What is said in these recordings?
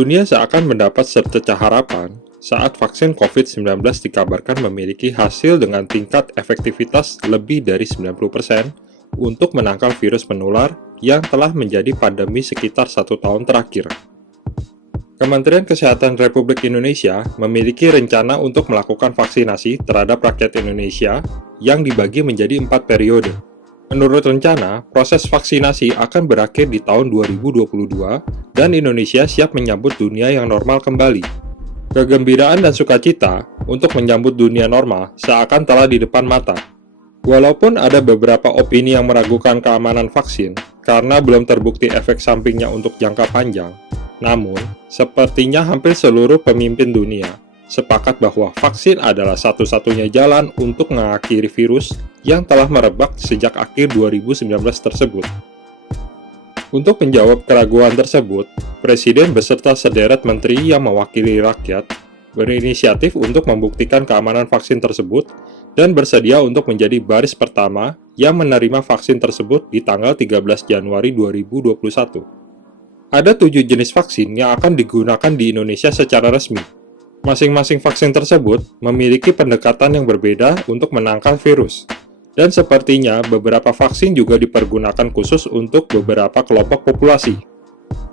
Dunia seakan mendapat secercah harapan saat vaksin COVID-19 dikabarkan memiliki hasil dengan tingkat efektivitas lebih dari 90% untuk menangkal virus menular yang telah menjadi pandemi sekitar 1 tahun terakhir. Kementerian Kesehatan Republik Indonesia memiliki rencana untuk melakukan vaksinasi terhadap rakyat Indonesia yang dibagi menjadi 4 periode. Menurut rencana, proses vaksinasi akan berakhir di tahun 2022 dan Indonesia siap menyambut dunia yang normal kembali. Kegembiraan dan sukacita untuk menyambut dunia normal seakan telah di depan mata. Walaupun ada beberapa opini yang meragukan keamanan vaksin karena belum terbukti efek sampingnya untuk jangka panjang, namun sepertinya hampir seluruh pemimpin dunia sepakat bahwa vaksin adalah satu-satunya jalan untuk mengakhiri virus yang telah merebak sejak akhir 2019 tersebut. Untuk menjawab keraguan tersebut, Presiden beserta sederet menteri yang mewakili rakyat berinisiatif untuk membuktikan keamanan vaksin tersebut dan bersedia untuk menjadi baris pertama yang menerima vaksin tersebut di tanggal 13 Januari 2021. Ada 7 jenis vaksin yang akan digunakan di Indonesia secara resmi. Masing-masing vaksin tersebut memiliki pendekatan yang berbeda untuk menangkal virus. Dan sepertinya beberapa vaksin juga dipergunakan khusus untuk beberapa kelompok populasi.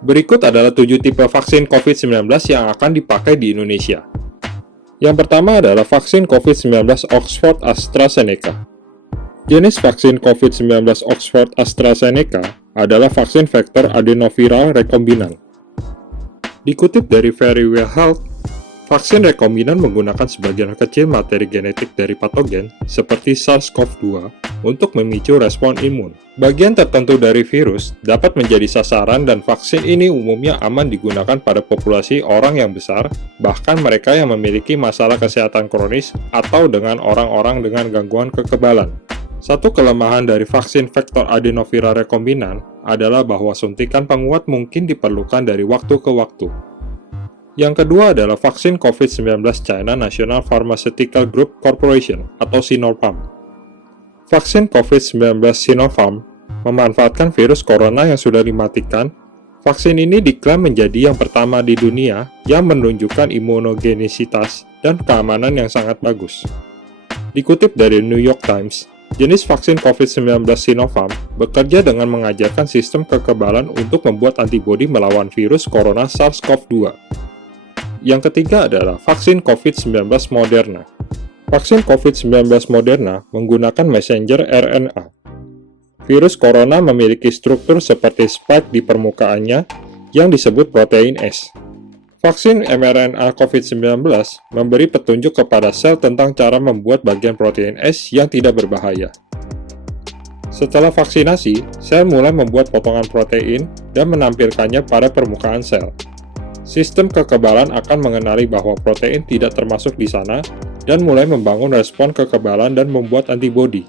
Berikut adalah 7 tipe vaksin COVID-19 yang akan dipakai di Indonesia. Yang pertama adalah vaksin COVID-19 Oxford AstraZeneca. Jenis vaksin COVID-19 Oxford AstraZeneca adalah vaksin vektor adenoviral rekombinan. Dikutip dari Verywell Health, vaksin rekombinan menggunakan sebagian kecil materi genetik dari patogen seperti SARS-CoV-2 untuk memicu respon imun. Bagian tertentu dari virus dapat menjadi sasaran dan vaksin ini umumnya aman digunakan pada populasi orang yang besar, bahkan mereka yang memiliki masalah kesehatan kronis atau dengan orang-orang dengan gangguan kekebalan. Satu kelemahan dari vaksin vektor adenoviral rekombinan adalah bahwa suntikan penguat mungkin diperlukan dari waktu ke waktu. Yang kedua adalah vaksin COVID-19 China National Pharmaceutical Group Corporation atau Sinopharm. Vaksin COVID-19 Sinopharm memanfaatkan virus corona yang sudah dimatikan. Vaksin ini diklaim menjadi yang pertama di dunia yang menunjukkan imunogenisitas dan keamanan yang sangat bagus. Dikutip dari New York Times, jenis vaksin COVID-19 Sinopharm bekerja dengan mengajarkan sistem kekebalan untuk membuat antibodi melawan virus corona SARS-CoV-2. Yang ketiga adalah vaksin COVID-19 Moderna. Vaksin COVID-19 Moderna menggunakan messenger RNA. Virus corona memiliki struktur seperti spike di permukaannya yang disebut protein S. Vaksin mRNA COVID-19 memberi petunjuk kepada sel tentang cara membuat bagian protein S yang tidak berbahaya. Setelah vaksinasi, sel mulai membuat potongan protein dan menampilkannya pada permukaan sel. Sistem kekebalan akan mengenali bahwa protein tidak termasuk di sana dan mulai membangun respon kekebalan dan membuat antibodi.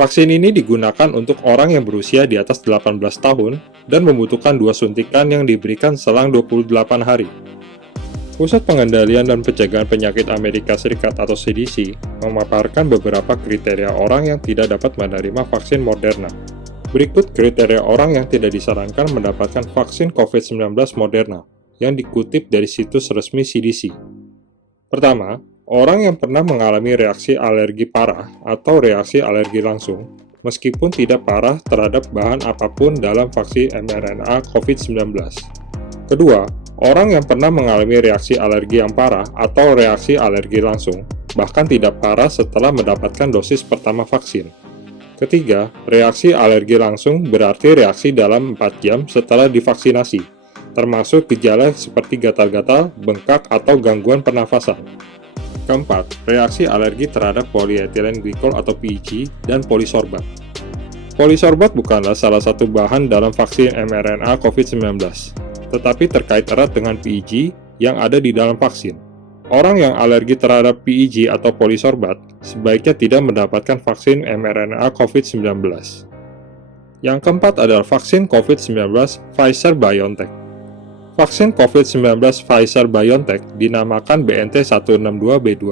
Vaksin ini digunakan untuk orang yang berusia di atas 18 tahun dan membutuhkan 2 suntikan yang diberikan selang 28 hari. Pusat Pengendalian dan Pencegahan Penyakit Amerika Serikat atau CDC memaparkan beberapa kriteria orang yang tidak dapat menerima vaksin Moderna. Berikut kriteria orang yang tidak disarankan mendapatkan vaksin COVID-19 Moderna, yang dikutip dari situs resmi CDC. Pertama, orang yang pernah mengalami reaksi alergi parah atau reaksi alergi langsung, meskipun tidak parah terhadap bahan apapun dalam vaksin mRNA COVID-19. Kedua, orang yang pernah mengalami reaksi alergi yang parah atau reaksi alergi langsung, bahkan tidak parah setelah mendapatkan dosis pertama vaksin. Ketiga, reaksi alergi langsung berarti reaksi dalam 4 jam setelah divaksinasi, termasuk gejala seperti gatal-gatal, bengkak, atau gangguan pernafasan. Keempat, reaksi alergi terhadap polyethylene glycol atau PEG dan polisorbat. Polisorbat bukanlah salah satu bahan dalam vaksin mRNA COVID-19, tetapi terkait erat dengan PEG yang ada di dalam vaksin. Orang yang alergi terhadap PEG atau polisorbat sebaiknya tidak mendapatkan vaksin mRNA COVID-19. Yang keempat adalah vaksin COVID-19 Pfizer-BioNTech. Vaksin COVID-19 Pfizer-BioNTech dinamakan BNT162b2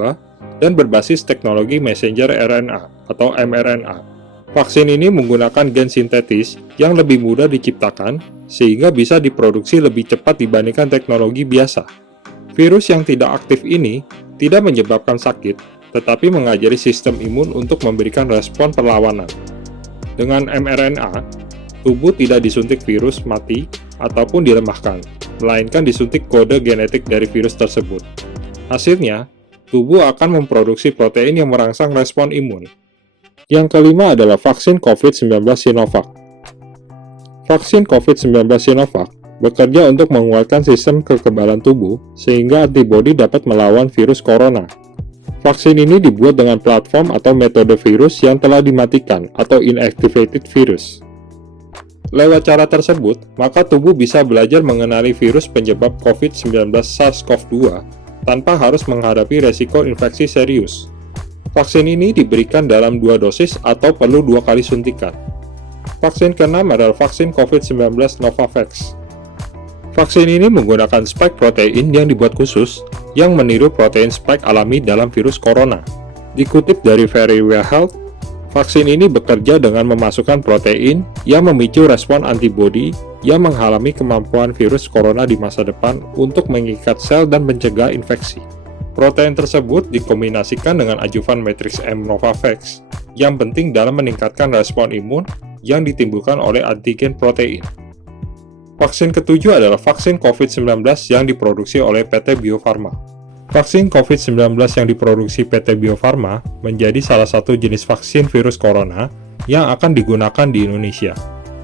dan berbasis teknologi messenger RNA atau mRNA. Vaksin ini menggunakan gen sintetis yang lebih mudah diciptakan sehingga bisa diproduksi lebih cepat dibandingkan teknologi biasa. Virus yang tidak aktif ini tidak menyebabkan sakit, tetapi mengajari sistem imun untuk memberikan respon perlawanan. Dengan mRNA, tubuh tidak disuntik virus mati ataupun dilemahkan, melainkan disuntik kode genetik dari virus tersebut. Hasilnya, tubuh akan memproduksi protein yang merangsang respon imun. Yang kelima adalah vaksin COVID-19 Sinovac. Vaksin COVID-19 Sinovac bekerja untuk menguatkan sistem kekebalan tubuh sehingga antibodi dapat melawan virus corona. Vaksin ini dibuat dengan platform atau metode virus yang telah dimatikan atau inactivated virus. Lewat cara tersebut, maka tubuh bisa belajar mengenali virus penyebab COVID-19 SARS-CoV-2 tanpa harus menghadapi resiko infeksi serius. Vaksin ini diberikan dalam 2 dosis atau perlu 2 kali suntikan. Vaksin ke-6 adalah vaksin COVID-19 Novavax. Vaksin ini menggunakan spike protein yang dibuat khusus yang meniru protein spike alami dalam virus corona. Dikutip dari Verywell Health, vaksin ini bekerja dengan memasukkan protein yang memicu respon antibodi yang menghalangi kemampuan virus corona di masa depan untuk mengikat sel dan mencegah infeksi. Protein tersebut dikombinasikan dengan ajuvan matriks M Novavax yang penting dalam meningkatkan respon imun yang ditimbulkan oleh antigen protein. Vaksin ketujuh adalah vaksin COVID-19 yang diproduksi oleh PT Bio Farma. Vaksin COVID-19 yang diproduksi PT Bio Farma menjadi salah satu jenis vaksin virus corona yang akan digunakan di Indonesia.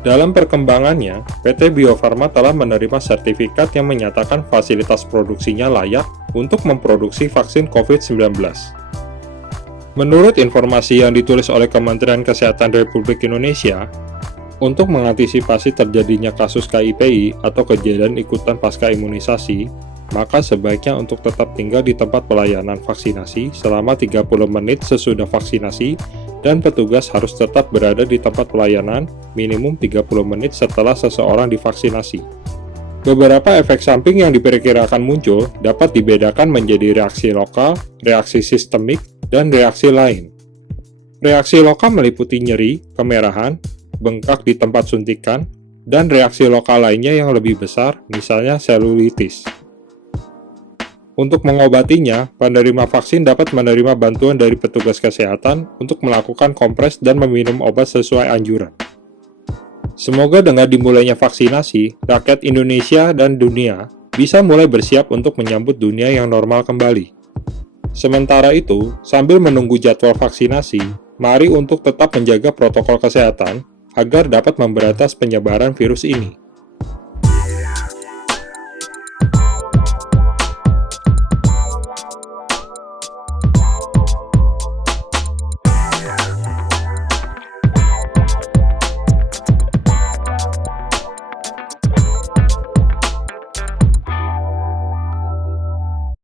Dalam perkembangannya, PT Bio Farma telah menerima sertifikat yang menyatakan fasilitas produksinya layak untuk memproduksi vaksin COVID-19. Menurut informasi yang ditulis oleh Kementerian Kesehatan Republik Indonesia, untuk mengantisipasi terjadinya kasus KIPI atau kejadian ikutan pasca imunisasi, maka sebaiknya untuk tetap tinggal di tempat pelayanan vaksinasi selama 30 menit sesudah vaksinasi dan petugas harus tetap berada di tempat pelayanan minimum 30 menit setelah seseorang divaksinasi. Beberapa efek samping yang diperkirakan muncul dapat dibedakan menjadi reaksi lokal, reaksi sistemik, dan reaksi lain. Reaksi lokal meliputi nyeri, kemerahan, bengkak di tempat suntikan, dan reaksi lokal lainnya yang lebih besar, misalnya selulitis. Untuk mengobatinya, penerima vaksin dapat menerima bantuan dari petugas kesehatan untuk melakukan kompres dan meminum obat sesuai anjuran. Semoga dengan dimulainya vaksinasi, rakyat Indonesia dan dunia bisa mulai bersiap untuk menyambut dunia yang normal kembali. Sementara itu, sambil menunggu jadwal vaksinasi, mari untuk tetap menjaga protokol kesehatan agar dapat memberantas penyebaran virus ini.